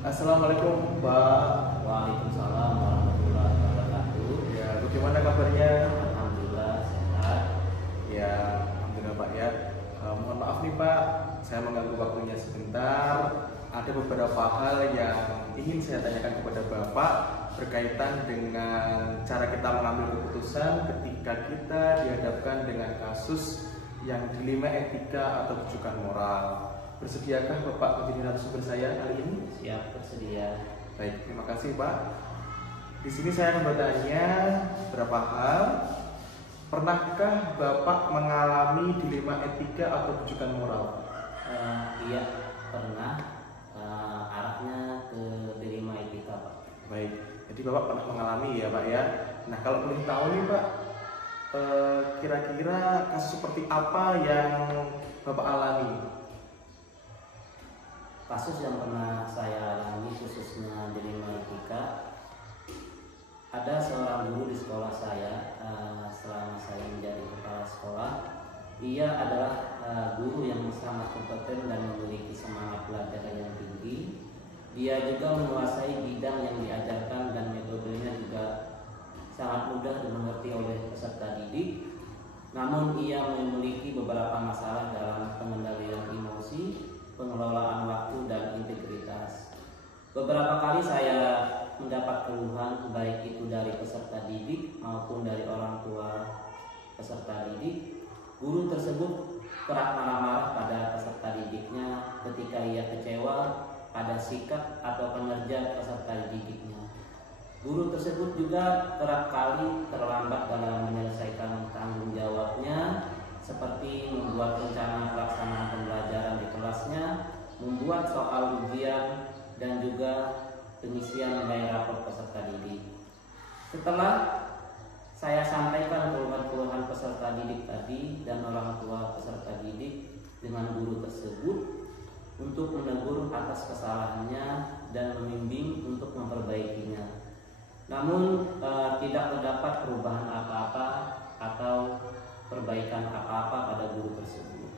Assalamualaikum Mbak. Waalaikumsalam warahmatullahi wabarakatuh. Ya, bagaimana kabarnya? Alhamdulillah sehat. Ya, alhamdulillah Pak ya. Mohon maaf nih Pak, saya mengganggu waktunya sebentar. Ada beberapa hal yang ingin saya tanyakan kepada Bapak berkaitan dengan cara kita mengambil keputusan ketika kita dihadapkan dengan kasus yang dilema etika atau rujukan moral. Bersediakah Bapak menjadi narasumber saya kali ini? Siap bersedia. Baik, terima kasih Pak. Di sini saya akan bertanya beberapa hal. Pernahkah Bapak mengalami dilema etika atau rujukan moral? Iya pernah. Arahnya ke dilema etika Pak. Baik, jadi Bapak pernah mengalami ya Pak ya. Nah kalau boleh tahu nih Pak, kira-kira kasus seperti apa yang Bapak alami? Kasus yang pernah saya alami khususnya dilema etika, ada seorang guru di sekolah saya. Selama saya menjadi kepala sekolah, ia adalah guru yang sangat kompeten dan memiliki semangat belajar yang tinggi. Dia juga menguasai bidang yang diajarkan dan metodenya juga sangat mudah dimengerti oleh peserta didik. Namun ia memiliki beberapa masalah dalam pengendalian emosi, pengelolaan waktu, dan integritas. Beberapa kali saya mendapat keluhan baik itu dari peserta didik maupun dari orang tua peserta didik. Guru tersebut kerap marah-marah pada peserta didiknya ketika ia kecewa pada sikap atau kinerja peserta didiknya. Guru tersebut juga kerap kali terlambat dalam menyelesaikan tanggung jawabnya, seperti membuat rencana pelaksanaan pembelajaran di kelasnya, membuat soal ujian, dan juga pengisian nilai rapor peserta didik. Setelah saya sampaikan keluhan-keluhan peserta didik tadi dan orang tua peserta didik dengan guru tersebut untuk menegur atas kesalahannya dan membimbing untuk memperbaikinya. Namun tidak terdapat perubahan apa-apa atau perbaikan apa-apa pada guru tersebut.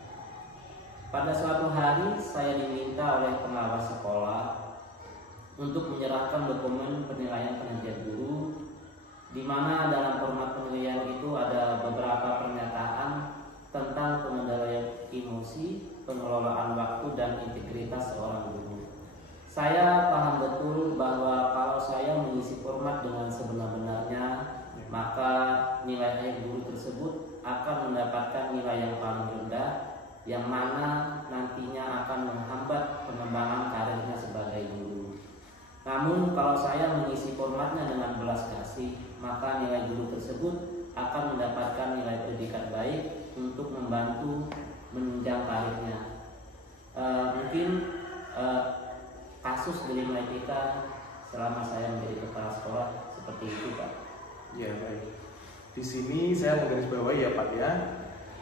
Pada suatu hari saya diminta oleh pengawas sekolah untuk menyerahkan dokumen penilaian kinerja guru, di mana dalam format penilaian itu ada beberapa pernyataan tentang pengendalian emosi, pengelolaan waktu, dan integritas seorang guru. Saya paham betul bahwa kalau saya mengisi format dengan sebenar-benarnya, maka nilai guru tersebut akan mendapatkan nilai yang paling rendah, yang mana nantinya akan menghambat pengembangan karirnya sebagai guru. Namun kalau saya mengisi formatnya dengan belas kasih, maka nilai guru tersebut akan mendapatkan nilai predikat baik untuk membantu menunjang karirnya. Mungkin kasus dilema etika selama saya menjadi kepala sekolah seperti itu Pak. Ya baik. Di sini saya menggarisbawahi ya Pak ya.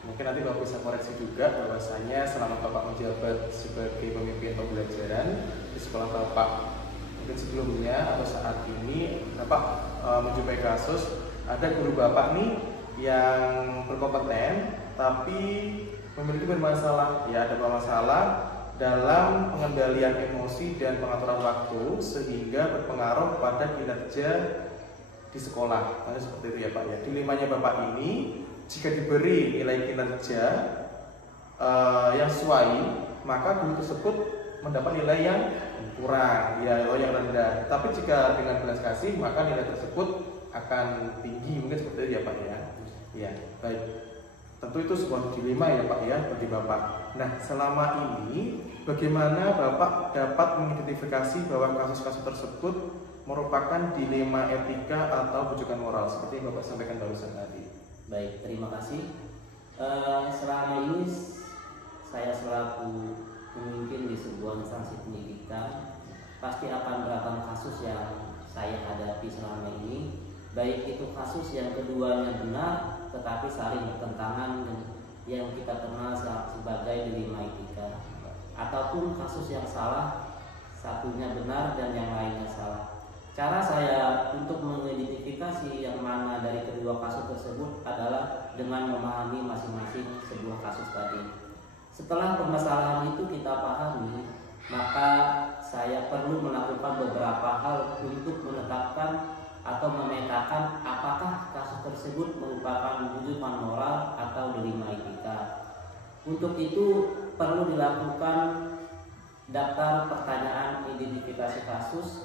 Mungkin nanti Bapak bisa koreksi juga bahwasanya selama Bapak menjabat sebagai pemimpin pembelajaran di sekolah Bapak, mungkin sebelumnya atau saat ini Bapak menjumpai kasus ada guru Bapak nih yang berkompeten tapi memiliki bermasalah, ya ada bermasalah dalam pengendalian emosi dan pengaturan waktu sehingga berpengaruh pada kinerja di sekolah. Nah, seperti itu ya Pak ya. Dilemanya Bapak ini, jika diberi nilai kinerja yang sesuai, maka guru tersebut mendapat nilai yang kurang, ya atau yang rendah. Tapi jika dengan belas kasih, maka nilai tersebut akan tinggi, mungkin seperti itu ya Pak ya. Ya, baik. Tentu itu sebuah dilema ya Pak ya bagi Bapak. Nah, selama ini bagaimana Bapak dapat mengidentifikasi bahwa kasus-kasus tersebut merupakan dilema etika atau rujukan moral seperti yang Bapak sampaikan barusan tadi? Baik, terima kasih. Selama ini saya selaku pemimpin di sebuah instansi pendidikan pasti akan beragam kasus yang saya hadapi selama ini, baik itu kasus yang keduanya benar tetapi saling bertentangan dengan yang kita kenal sebagai dilema etika, ataupun kasus yang salah, satunya benar dan yang lainnya salah. Cara saya untuk mengidentifikasi yang mana dari kedua kasus tersebut adalah dengan memahami masing-masing sebuah kasus tadi. Setelah permasalahan itu kita pahami, maka saya perlu melakukan beberapa hal untuk menetapkan atau memetakan apakah kasus tersebut merupakan rujukan moral atau dilema etika. Untuk itu perlu dilakukan daftar pertanyaan identifikasi kasus.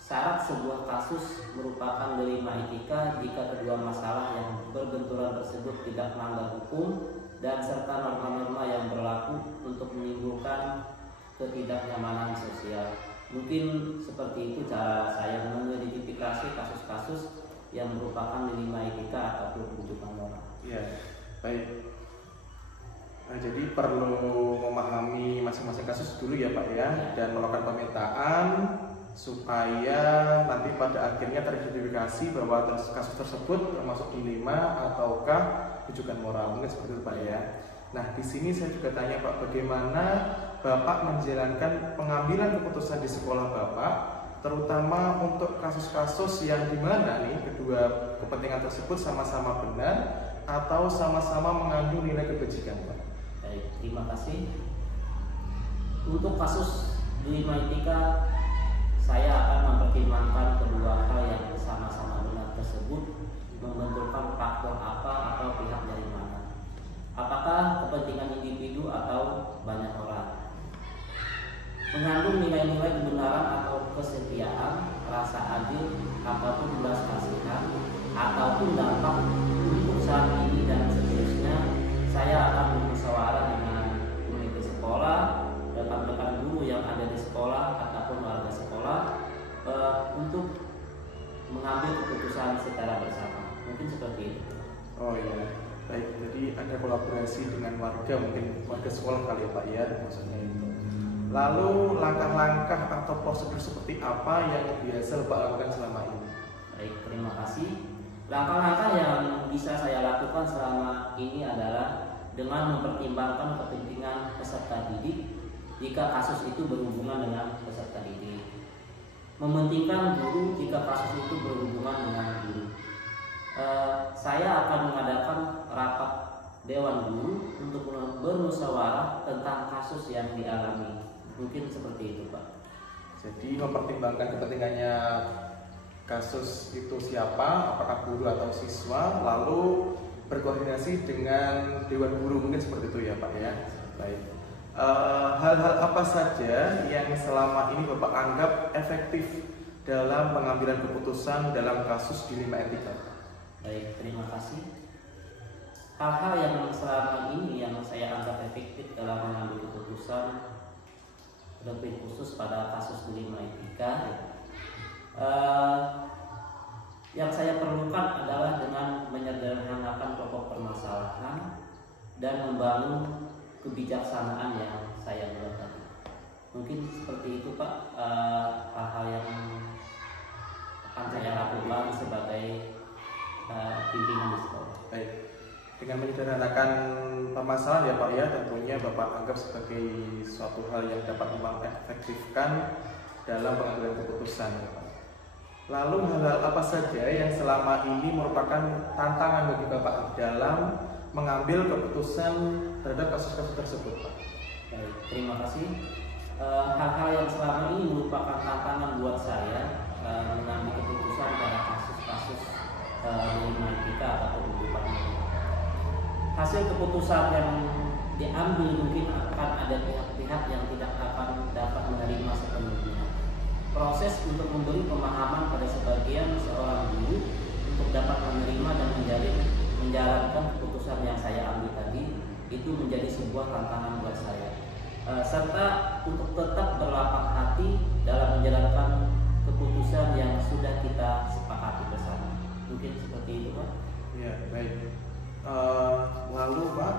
Syarat sebuah kasus merupakan dilema etika jika kedua masalah yang berbenturan tersebut tidak melanggar hukum dan serta norma-norma yang berlaku untuk menimbulkan ketidaknyamanan sosial. Mungkin seperti itu cara saya mengidentifikasi kasus-kasus yang merupakan dilema etika ataupun rujukan moral. Ya, baik. Nah, jadi perlu memahami masing-masing kasus dulu ya Pak ya, dan melakukan pemetaan supaya nanti pada akhirnya teridentifikasi bahwa kasus tersebut termasuk dilema ataukah rujukan moral. Mungkin seperti itu Pak ya. Nah, di sini saya juga tanya Pak, bagaimana Bapak menjalankan pengambilan keputusan di sekolah Bapak, terutama untuk kasus-kasus yang dimana nih kedua kepentingan tersebut sama-sama benar atau sama-sama mengandung nilai kebajikan Pak? Baik, terima kasih. Untuk kasus dilema etika, saya akan mempertimbangkan kedua hal yang sama-sama benar tersebut membenturkan faktor apa atau pihak dari mana. Apakah kepentingan individu atau banyak orang? Mengandung nilai-nilai kebenaran atau kesetiaan, rasa adil, ataupun belas kasihan, ataupun dampak untuk saat ini dan seterusnya. Saya akan bermusyawarah dengan komite sekolah, rekan-rekan guru yang ada di sekolah ataupun warga sekolah untuk mengambil keputusan secara bersama. Mungkin seperti itu. Oh iya, baik. Jadi ada kolaborasi dengan warga, mungkin warga sekolah kali ya Pak ya, maksudnya itu. Lalu langkah-langkah atau prosedur seperti apa yang biasa Bapak lakukan selama ini? Baik, terima kasih. Langkah-langkah yang bisa saya lakukan selama ini adalah dengan mempertimbangkan kepentingan peserta didik jika kasus itu berhubungan dengan peserta didik. Mementingkan guru jika kasus itu berhubungan dengan guru. Saya akan mengadakan rapat dewan guru untuk bermusyawarah tentang kasus yang dialami. Mungkin seperti itu Pak. Jadi mempertimbangkan kepentingannya kasus itu siapa, apakah guru atau siswa, lalu berkoordinasi dengan dewan guru, mungkin seperti itu ya Pak ya. Baik. Hal-hal apa saja yang selama ini Bapak anggap efektif dalam pengambilan keputusan dalam kasus dilema etika? Baik, terima kasih. Hal-hal yang selama ini yang saya anggap efektif dalam mengambil keputusan lebih khusus pada kasus dilema etika, yang saya perlukan adalah dengan menyederhanakan pokok permasalahan dan membangun kebijaksanaan yang saya buat tadi. Mungkin seperti itu Pak, hal-hal yang akan saya lakukan sebagai pimpinan di sekolah. Baik. Dengan menyederhanakan permasalahan ya Pak ya, tentunya Bapak anggap sebagai suatu hal yang dapat mengefektifkan dalam pengambilan keputusan ya Pak. Lalu hal-hal apa saja yang selama ini merupakan tantangan bagi Bapak dalam mengambil keputusan terhadap kasus-kasus tersebut Pak? Baik, terima kasih. Hal-hal yang selama ini merupakan tantangan buat saya mengambil keputusan pada kasus-kasus dilema etika atau rujukan moral. Hasil keputusan yang diambil mungkin akan ada pihak-pihak yang tidak akan dapat menerima sepenuhnya. Proses untuk memberi pemahaman pada sebagian seorang guru untuk dapat menerima dan menjalankan keputusan yang saya ambil tadi itu menjadi sebuah tantangan buat saya. Serta untuk tetap berlapang hati dalam menjalankan keputusan yang sudah kita sepakati bersama. Mungkin seperti itu Pak. Ya, baik. Lalu Pak,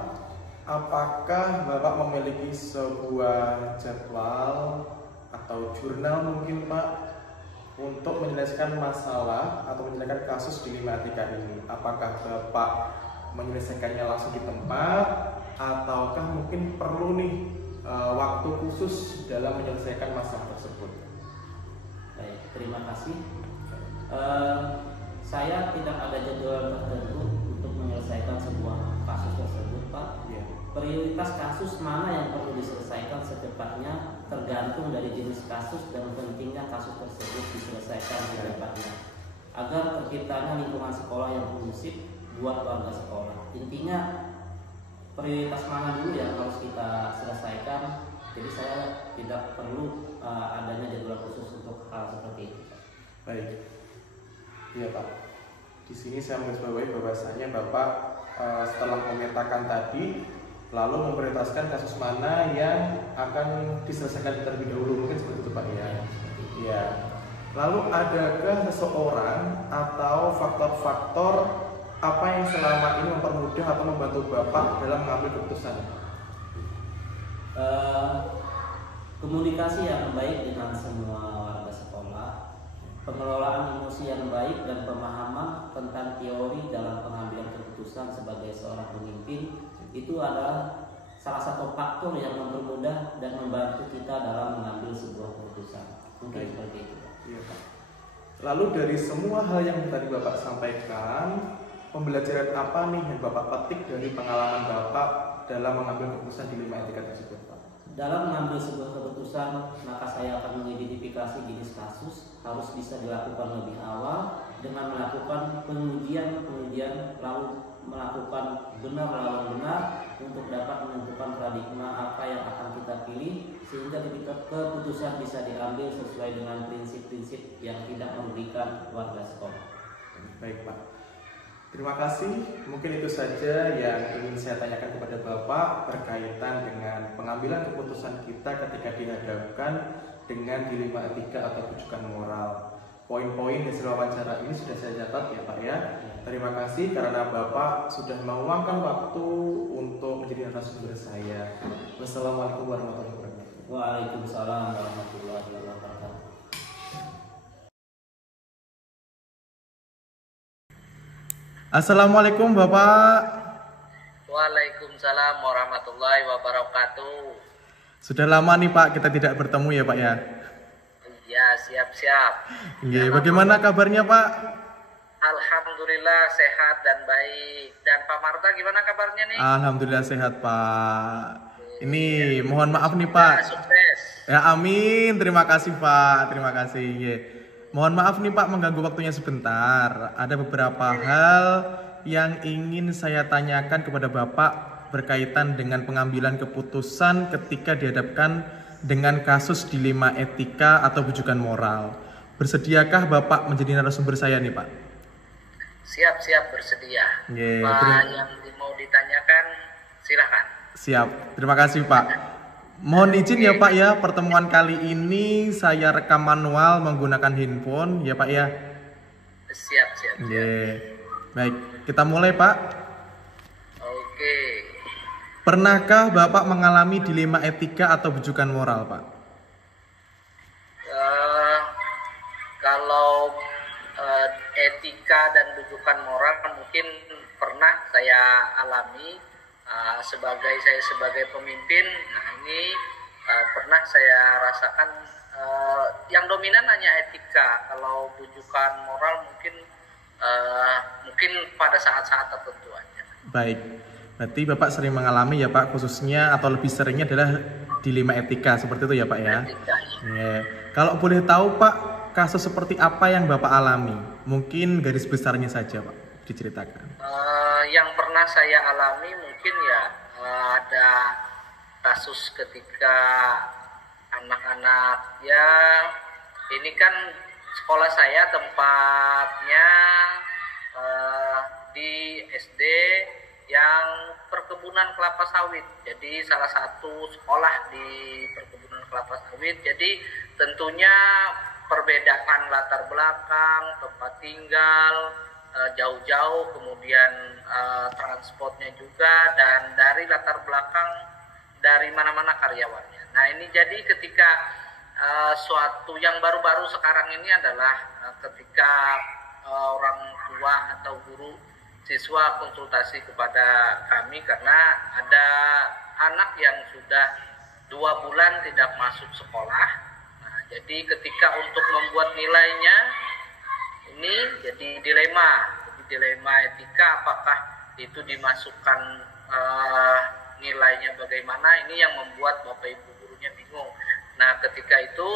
apakah Bapak memiliki sebuah jadwal atau jurnal mungkin Pak untuk menyelesaikan masalah atau menyelesaikan kasus dilema etika ini? Apakah Bapak menyelesaikannya langsung di tempat ataukah mungkin perlu nih waktu khusus dalam menyelesaikan masalah tersebut? Baik, terima kasih. Saya tidak ada jadwal tertentu untuk menyelesaikan sebuah kasus tersebut Pak. Ya. prioritas kasus mana yang perlu diselesaikan secepatnya tergantung dari jenis kasus dan pentingnya kasus tersebut diselesaikan secepatnya agar terciptanya lingkungan sekolah yang kondusif buat warga sekolah. Intinya prioritas mana dulu yang harus kita selesaikan. Jadi saya tidak perlu adanya jadwal khusus untuk hal seperti itu. Baik, iya Pak. Di sini saya menggarisbawahi bahwasanya Bapak setelah memetakan tadi, lalu memprioritaskan kasus mana yang akan diselesaikan terlebih dahulu, mungkin seperti itu Pak ya. Iya. Lalu adakah seseorang atau faktor-faktor apa yang selama ini mempermudah atau membantu Bapak dalam mengambil keputusan? Komunikasi yang baik dengan semua warga sekolah, pengelolaan emosi yang baik dan pemahaman tentang teori dalam pengambilan keputusan sebagai seorang pemimpin itu adalah salah satu faktor yang mempermudah dan membantu kita dalam mengambil sebuah keputusan. Mungkin seperti itu. Iya Pak. Lalu dari semua hal yang tadi Bapak sampaikan, pembelajaran apa nih yang Bapak petik dari pengalaman Bapak dalam mengambil keputusan di 5 etika tersebut Pak? Dalam mengambil sebuah keputusan, maka saya akan mengidentifikasi jenis kasus harus bisa dilakukan lebih awal dengan melakukan pengujian lalu melakukan benar lawan benar untuk dapat menentukan paradigma apa yang akan kita pilih sehingga keputusan bisa diambil sesuai dengan prinsip-prinsip yang tidak merugikan warga sekolah. Baik Pak. Terima kasih. Mungkin itu saja yang ingin saya tanyakan kepada Bapak berkaitan dengan pengambilan keputusan kita ketika dihadapkan dengan dilema etika atau rujukan moral. Poin-poin hasil wawancara ini sudah saya catat ya Pak ya. Terima kasih karena Bapak sudah meluangkan waktu untuk menjadi narasumber saya. Wassalamualaikum warahmatullahi wabarakatuh. Waalaikumsalam warahmatullahi wabarakatuh. Assalamualaikum Bapak. Waalaikumsalam warahmatullahi wabarakatuh. Sudah lama nih Pak kita tidak bertemu ya Pak ya. Iya, siap-siap. Bagaimana kabarnya Pak? Alhamdulillah sehat dan baik. Dan Pak Marta gimana kabarnya nih? Alhamdulillah sehat Pak. Ini mohon maaf nih Pak. Sukses. Ya amin. Terima kasih Pak. Terima kasih. Mohon maaf nih Pak mengganggu waktunya sebentar. Ada beberapa hal yang ingin saya tanyakan kepada Bapak berkaitan dengan pengambilan keputusan ketika dihadapkan dengan kasus dilema etika atau rujukan moral. Bersediakah Bapak menjadi narasumber saya nih Pak? Siap-siap bersedia. Pak yang mau ditanyakan silahkan. Siap, terima kasih Pak. Mohon izin ya Pak ya, pertemuan kali ini saya rekam manual menggunakan handphone ya Pak ya. Siap. Baik, kita mulai Pak. Oke. Pernahkah Bapak mengalami dilema etika atau rujukan moral Pak? Kalau etika dan rujukan moral mungkin pernah saya alami. Sebagai pemimpin, nah ini pernah saya rasakan yang dominan hanya etika. Kalau rujukan moral mungkin pada saat-saat tertentu aja. Baik, berarti Bapak sering mengalami ya Pak, khususnya atau lebih seringnya adalah dilema etika seperti itu ya Pak ya. Etika, ya. Kalau boleh tahu Pak, kasus seperti apa yang Bapak alami? Mungkin garis besarnya saja Pak diceritakan. Yang pernah saya alami mungkin ya ada kasus ketika anak-anak ya ini kan sekolah saya tempatnya di SD yang perkebunan kelapa sawit. Jadi salah satu sekolah di perkebunan kelapa sawit. Jadi tentunya perbedaan latar belakang, tempat tinggal jauh-jauh, kemudian transportnya juga, dan dari latar belakang dari mana-mana karyawannya. Nah ini jadi ketika suatu yang baru-baru sekarang ini adalah ketika orang tua atau guru siswa konsultasi kepada kami karena ada anak yang sudah 2 bulan tidak masuk sekolah. Nah, jadi ketika untuk membuat nilainya ini jadi dilema etika, apakah itu dimasukkan nilainya bagaimana, ini yang membuat Bapak Ibu gurunya bingung. Nah ketika itu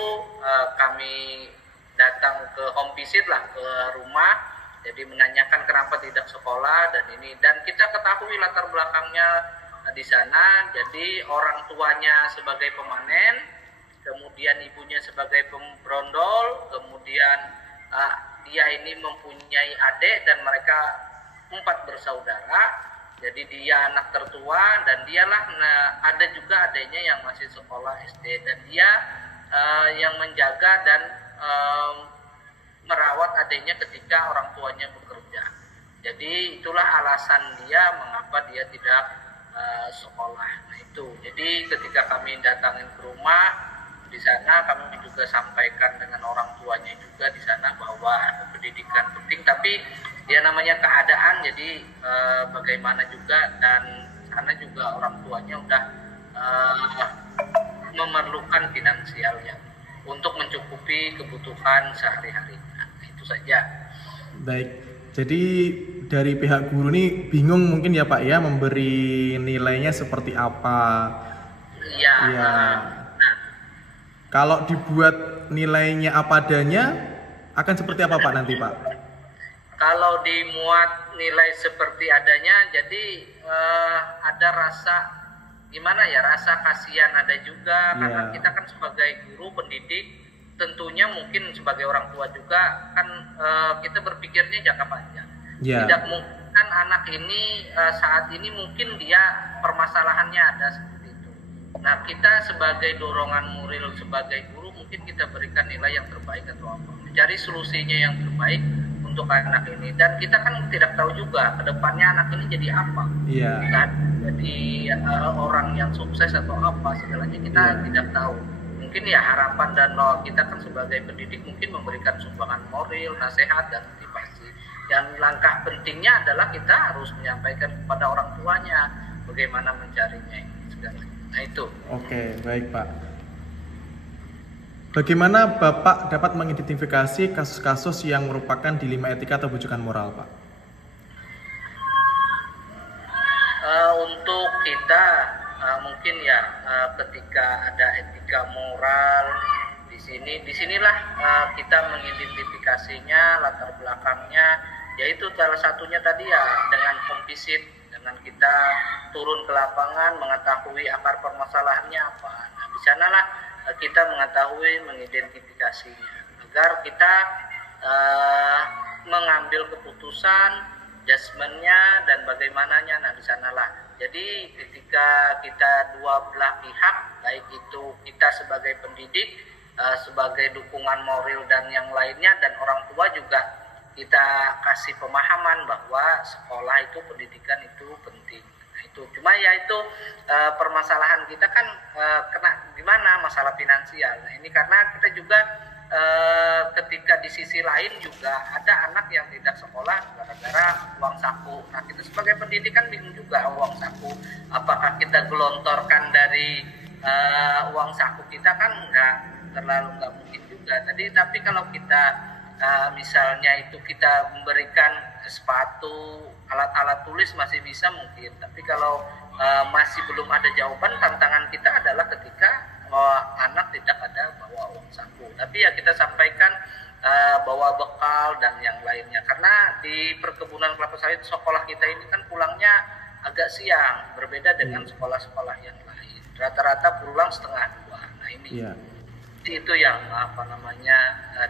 kami datang ke home visit lah, ke rumah, jadi menanyakan kenapa tidak sekolah dan kita ketahui latar belakangnya di sana. Jadi orang tuanya sebagai pemanen, kemudian ibunya sebagai pemberondol, kemudian dia ini mempunyai adik dan mereka 4 bersaudara. Jadi dia anak tertua dan dialah ada juga adiknya yang masih sekolah SD dan dia yang menjaga dan merawat adiknya ketika orang tuanya bekerja. Jadi itulah alasan dia mengapa dia tidak sekolah. Nah itu. Jadi ketika kami datangin ke rumah di sana, kami juga sampaikan dengan orang tuanya juga di sana bahwa pendidikan penting, tapi ya namanya keadaan, jadi bagaimana juga, dan sana juga orang tuanya udah memerlukan finansialnya untuk mencukupi kebutuhan sehari-hari. Nah, itu saja. Baik, jadi dari pihak guru ini bingung mungkin ya Pak ya memberi nilainya seperti apa. Iya. Ya. Kalau dibuat nilainya apa adanya, akan seperti apa Pak nanti Pak? Kalau dimuat nilai seperti adanya, jadi ada rasa gimana ya, rasa kasihan ada juga, karena kita kan sebagai guru pendidik, tentunya mungkin sebagai orang tua juga kan kita berpikirnya jangka panjang. Tidak mungkin kan anak ini saat ini mungkin dia permasalahannya ada seperti itu. Nah kita sebagai dorongan moral, sebagai guru mungkin kita berikan nilai yang terbaik atau apa, mencari solusinya yang terbaik untuk anak ini, dan kita kan tidak tahu juga kedepannya anak ini jadi apa. Nah, jadi orang yang sukses atau apa segalanya kita tidak tahu. Mungkin ya harapan dan kita kan sebagai pendidik mungkin memberikan sumbangan moral, nasihat dan motivasi. Dan langkah pentingnya adalah kita harus menyampaikan kepada orang tuanya bagaimana mencarinya ini segalanya. Nah itu. Oke, baik Pak. Bagaimana Bapak dapat mengidentifikasi kasus-kasus yang merupakan dilema etika atau bujukan moral, Pak? Untuk kita mungkin ya ketika ada etika moral disinilah kita mengidentifikasinya, latar belakangnya, yaitu salah satunya tadi ya dengan home visit, dengan kita turun ke lapangan mengetahui akar permasalahannya apa. Nah di sanalah kita mengetahui, mengidentifikasinya agar kita mengambil keputusan, judgementnya dan bagaimananya. Nah di sanalah. Jadi ketika kita dua belah pihak, baik itu kita sebagai pendidik, sebagai dukungan moral dan yang lainnya, dan orang tua juga kita kasih pemahaman bahwa sekolah itu, pendidikan itu penting. Cuma ya itu permasalahan kita kan kena gimana masalah finansial. Nah ini karena kita juga ketika di sisi lain juga ada anak yang tidak sekolah gara-gara uang saku. Nah kita sebagai pendidikan bingung juga, uang saku apakah kita gelontorkan dari uang saku kita, kan nggak mungkin juga. Tapi kalau kita misalnya itu kita memberikan sepatu, alat-alat tulis masih bisa mungkin, tapi kalau masih belum ada jawaban, tantangan kita adalah ketika anak tidak ada bawa uang saku. Tapi ya kita sampaikan bawa bekal dan yang lainnya, karena di perkebunan kelapa sawit sekolah kita ini kan pulangnya agak siang, berbeda dengan sekolah-sekolah yang lain, rata-rata pulang 1:30. Nah ini itu yang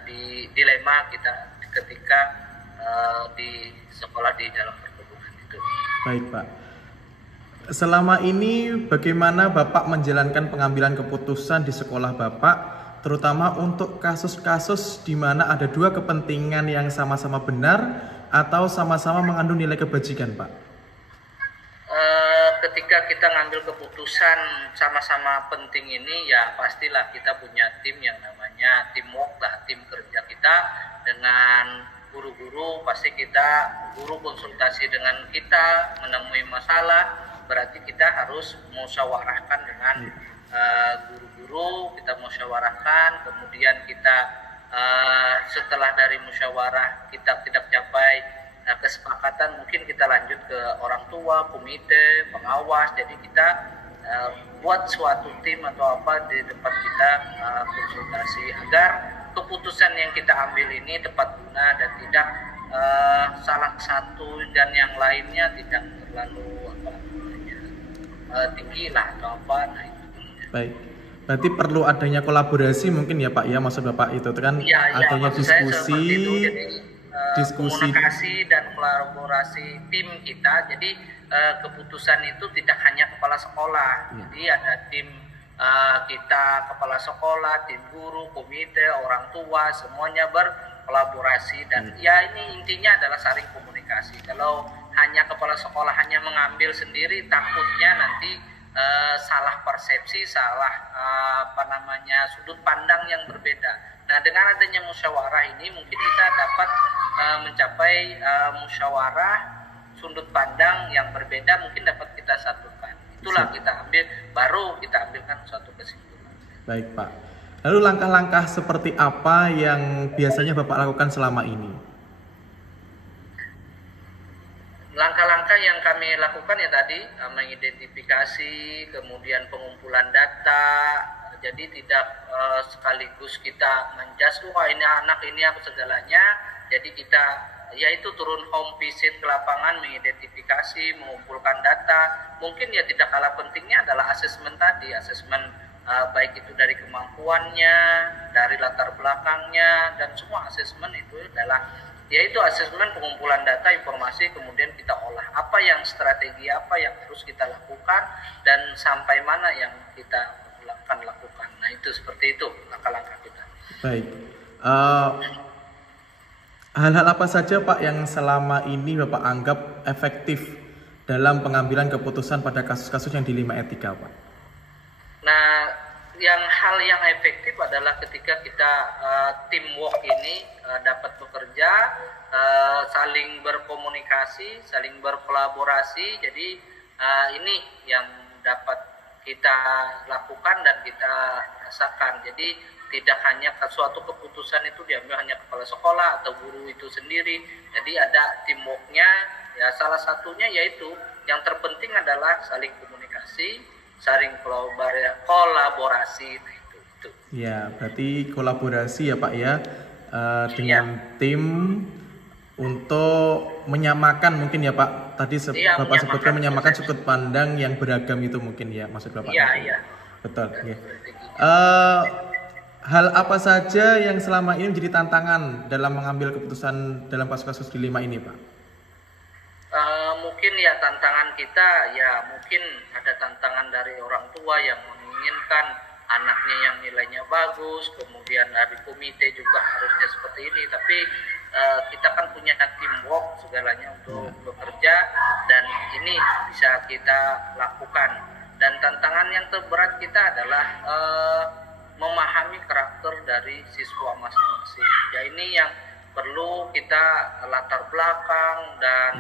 di dilema kita ketika di sekolah di dalam perkebunan itu. Baik Pak. Selama ini bagaimana Bapak menjalankan pengambilan keputusan di sekolah Bapak, terutama untuk kasus-kasus di mana ada dua kepentingan yang sama-sama benar atau sama-sama mengandung nilai kebajikan, Pak? Ketika kita ngambil keputusan sama-sama penting ini, ya pastilah kita punya tim yang namanya teamwork lah, tim kerja kita dengan guru-guru. Pasti guru konsultasi dengan kita, menemui masalah, berarti kita harus musyawarahkan dengan guru-guru, kita musyawarahkan, kemudian kita setelah dari musyawarah kita tidak capai kesepakatan mungkin kita lanjut ke orang tua, komite, pengawas. Jadi kita buat suatu tim atau apa di tempat kita konsultasi agar keputusan yang kita ambil ini tepat guna dan tidak salah satu dan yang lainnya tidak terlalu tinggi lah atau apa. Nah, itu. Baik. Berarti perlu adanya kolaborasi mungkin ya Pak ya, maksud Bapak itu kan adanya diskusi, komunikasi dan kolaborasi tim kita. Jadi keputusan itu tidak hanya kepala sekolah. Jadi ada tim kita, kepala sekolah, tim guru, komite, orang tua, semuanya berkolaborasi dan ya ini intinya adalah saling komunikasi. Kalau hanya kepala sekolah hanya mengambil sendiri, takutnya nanti salah persepsi, salah sudut pandang yang berbeda. Nah, dengan adanya musyawarah ini mungkin kita dapat mencapai musyawarah sudut pandang yang berbeda mungkin dapat kita satukan. Itulah kita ambil, baru kita ambilkan suatu kesimpulan. Baik Pak. Lalu langkah-langkah seperti apa yang biasanya Bapak lakukan selama ini? Langkah-langkah yang kami lakukan ya tadi mengidentifikasi, kemudian pengumpulan data. Jadi tidak sekaligus kita menjudge, wah ini anak ini apa segalanya. Jadi kita yaitu turun home visit ke lapangan, mengidentifikasi, mengumpulkan data. Mungkin ya tidak kalah pentingnya adalah asesmen tadi, asesmen baik itu dari kemampuannya, dari latar belakangnya, dan semua asesmen itu adalah yaitu asesmen pengumpulan data informasi, kemudian kita olah apa yang strategi apa yang harus kita lakukan dan sampai mana yang kita akan lakukan. Nah itu seperti itu langkah-langkah kita. Baik, hal-hal apa saja Pak yang selama ini Bapak anggap efektif dalam pengambilan keputusan pada kasus-kasus yang di 5 etika Pak? Nah, hal yang efektif adalah ketika kita teamwork ini dapat bekerja, saling berkomunikasi, saling berkolaborasi. Jadi ini yang dapat kita lakukan dan kita rasakan. Jadi tidak hanya suatu keputusan itu diambil hanya kepala sekolah atau guru itu sendiri. Jadi ada teamworknya. Ya salah satunya yaitu yang terpenting adalah saling komunikasi, saling kolaborasi. Nah, itu. Ya, berarti kolaborasi ya Pak ya dengan tim untuk menyamakan mungkin ya Pak. Tadi Bapak sebutkan menyamakan sudut pandang yang beragam itu mungkin ya maksud Bapak. Iya. Betul. Ya. Hal apa saja yang selama ini menjadi tantangan dalam mengambil keputusan dalam kasus-kasus di 5 ini Pak? Mungkin ya tantangan kita ya mungkin ada tantangan dari orang tua yang menginginkan anaknya yang nilainya bagus, kemudian dari komite juga harusnya seperti ini, tapi kita kan punya teamwork segalanya untuk bekerja dan ini bisa kita lakukan. Dan tantangan yang terberat kita adalah memahami karakter dari siswa masing-masing. Ya ini yang perlu kita latar belakang dan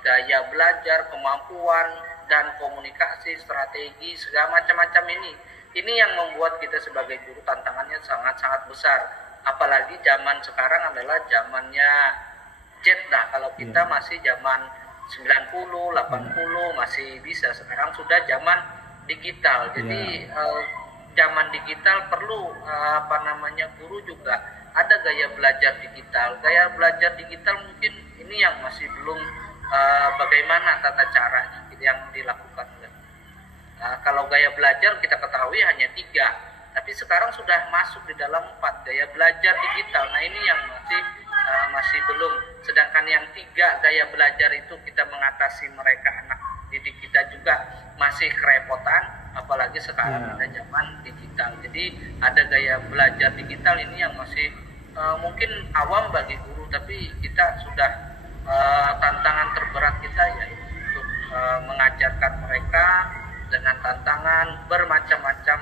gaya belajar, kemampuan dan komunikasi, strategi, segala macam-macam ini. Ini yang membuat kita sebagai guru tantangannya sangat-sangat besar. Apalagi zaman sekarang adalah zamannya jet lah. Kalau kita masih zaman 90, 80 masih bisa. Sekarang sudah zaman digital. Jadi zaman digital perlu guru juga ada gaya belajar digital. Gaya belajar digital mungkin ini yang masih belum bagaimana tata caranya yang dilakukan. Kalau gaya belajar kita ketahui hanya 3, tapi sekarang sudah masuk di dalam 4 gaya belajar digital. Nah ini yang masih belum. Sedangkan yang 3 gaya belajar itu kita mengatasi mereka anak didik kita juga masih kerepotan, apalagi sekarang ada zaman digital. Jadi ada gaya belajar digital ini yang masih mungkin awam bagi guru, tapi kita sudah tantangan terberat kita yaitu untuk mengajarkan mereka dengan tantangan bermacam-macam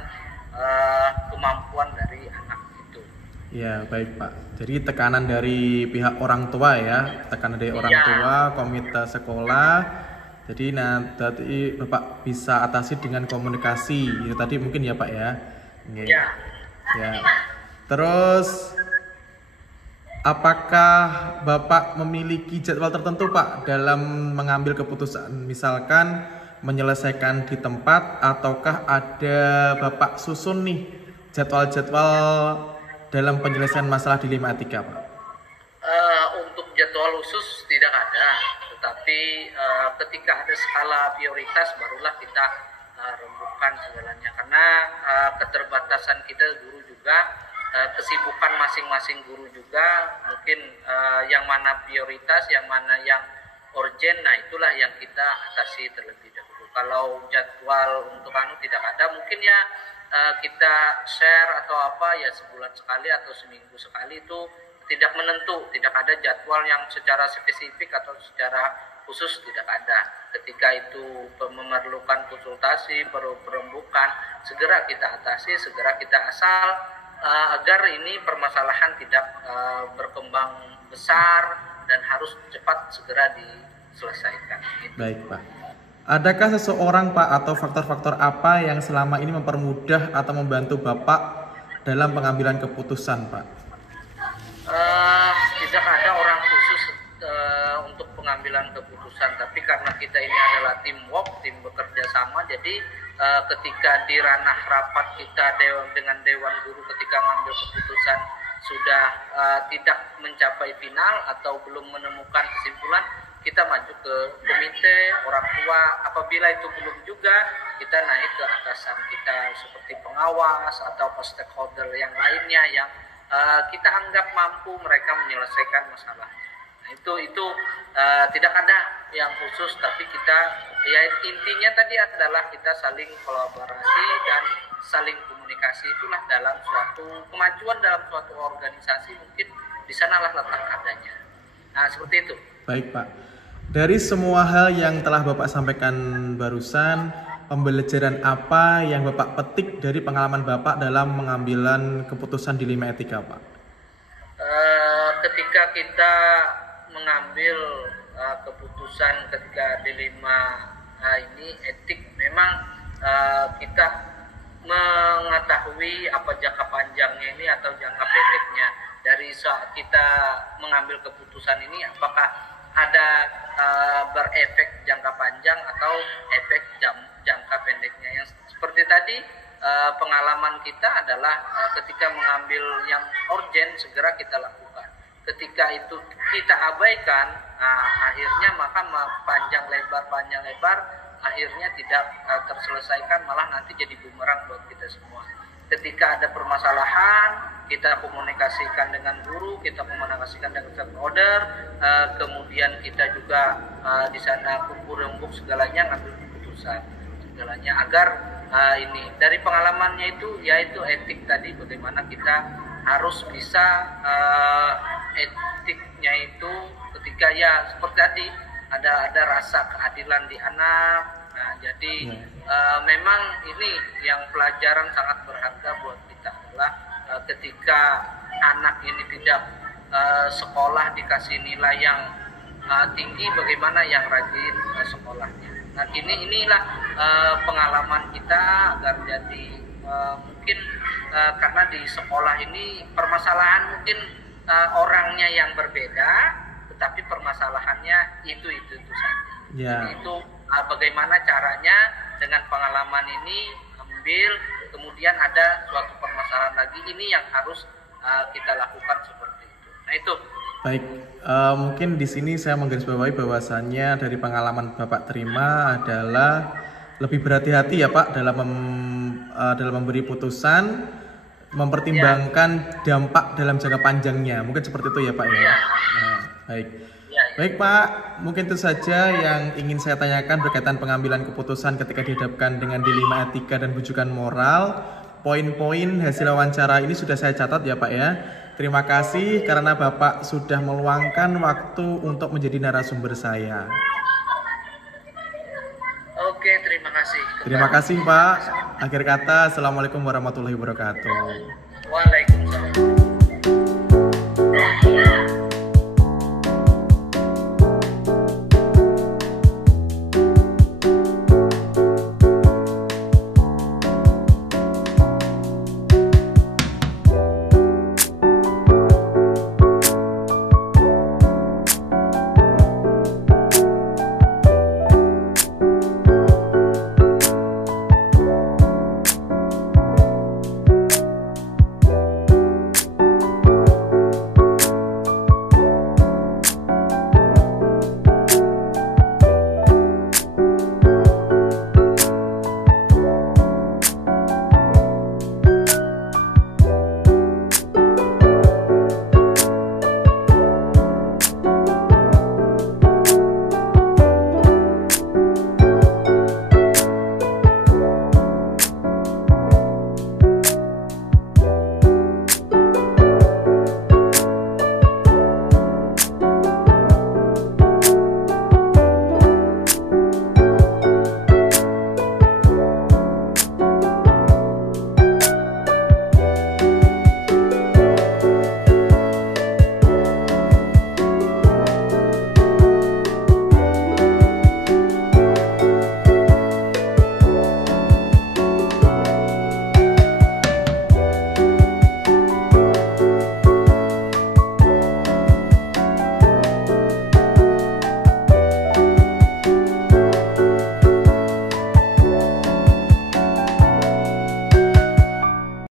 kemampuan dari anak itu. Ya baik Pak. Jadi tekanan dari pihak orang tua ya, tekanan dari orang tua, komite sekolah. Jadi nanti Bapak bisa atasi dengan komunikasi. Itu tadi mungkin ya Pak ya. Ya. Terus apakah Bapak memiliki jadwal tertentu Pak dalam mengambil keputusan? Misalkan menyelesaikan di tempat, ataukah ada Bapak susun nih jadwal-jadwal dalam penyelesaian masalah dilema etika Pak? Untuk jadwal khusus tidak ada, tetapi ketika ada skala prioritas barulah kita rembukan segalanya, karena keterbatasan kita guru juga, kesibukan masing-masing guru juga, mungkin yang mana prioritas, yang mana yang urgent, nah itulah yang kita atasi terlebih dahulu. Kalau jadwal untuk tidak ada, mungkin ya kita share atau apa ya sebulan sekali atau seminggu sekali, itu tidak menentu, tidak ada jadwal yang secara spesifik atau secara khusus, tidak ada. Ketika itu memerlukan konsultasi, perembukan, segera kita atasi, segera kita asal agar ini permasalahan tidak berkembang besar dan harus cepat segera diselesaikan. Gitu. Baik Pak. Adakah seseorang Pak atau faktor-faktor apa yang selama ini mempermudah atau membantu Bapak dalam pengambilan keputusan Pak? Tidak ada orang khusus untuk pengambilan keputusan, tapi karena kita ini adalah teamwork, tim bekerja sama, jadi ketika di ranah rapat kita dengan Dewan Guru ketika mengambil keputusan sudah tidak mencapai final atau belum menemukan kesimpulan, kita maju ke komite orang tua. Apabila itu belum juga, kita naik ke atasan kita seperti pengawas atau stakeholder yang lainnya yang kita anggap mampu mereka menyelesaikan masalah. Nah, itu tidak ada yang khusus, tapi kita ya intinya tadi adalah kita saling kolaborasi dan saling komunikasi. Itulah dalam suatu kemajuan dalam suatu organisasi, mungkin di sanalah letak adanya. Nah, seperti itu. Baik Pak. Dari semua hal yang telah Bapak sampaikan barusan, pembelajaran apa yang Bapak petik dari pengalaman Bapak dalam pengambilan keputusan dilema etika Pak? Ketika kita mengambil keputusan ketika dilema ini etik, memang kita mengetahui apa jangka panjangnya ini atau jangka pendeknya. Dari saat kita mengambil keputusan ini, apakah ada berefek jangka panjang atau efek jangka pendeknya. Yang seperti tadi pengalaman kita adalah ketika mengambil yang urgent segera kita lakukan. Ketika itu kita abaikan, akhirnya maka panjang lebar akhirnya tidak terselesaikan, malah nanti jadi bumerang buat kita semua. Ketika ada permasalahan, kita komunikasikan dengan guru, kita komunikasikan dengan stakeholder, kemudian kita juga di sana kumpul-kumpul segalanya, ngambil keputusan segalanya agar ini dari pengalamannya itu yaitu etik tadi, bagaimana kita harus bisa etiknya itu ketika ya seperti tadi ada rasa keadilan di anak. Nah, jadi memang ini yang pelajaran sangat berharga buat kita adalah ketika anak ini tidak sekolah dikasih nilai yang tinggi, bagaimana yang rajin sekolahnya. Nah, inilah pengalaman kita agar jadi mungkin karena di sekolah ini permasalahan mungkin orangnya yang berbeda, tetapi permasalahannya itu saja. Yeah. Jadi itu bagaimana caranya dengan pengalaman ini ambil, kemudian ada suatu permasalahan lagi, ini yang harus kita lakukan seperti itu. Nah itu. Baik, mungkin di sini saya menggarisbawahi bahwasannya dari pengalaman Bapak terima adalah lebih berhati-hati ya Pak dalam memberi putusan, mempertimbangkan dampak dalam jangka panjangnya. Mungkin seperti itu ya Pak ya. Nah, baik. Baik Pak, mungkin itu saja yang ingin saya tanyakan berkaitan pengambilan keputusan ketika dihadapkan dengan dilema etika dan bujukan moral. Poin-poin hasil wawancara ini sudah saya catat ya Pak ya. Terima kasih karena Bapak sudah meluangkan waktu untuk menjadi narasumber saya. Oke, terima kasih. Terima kasih Pak. Akhir kata, Assalamualaikum warahmatullahi wabarakatuh.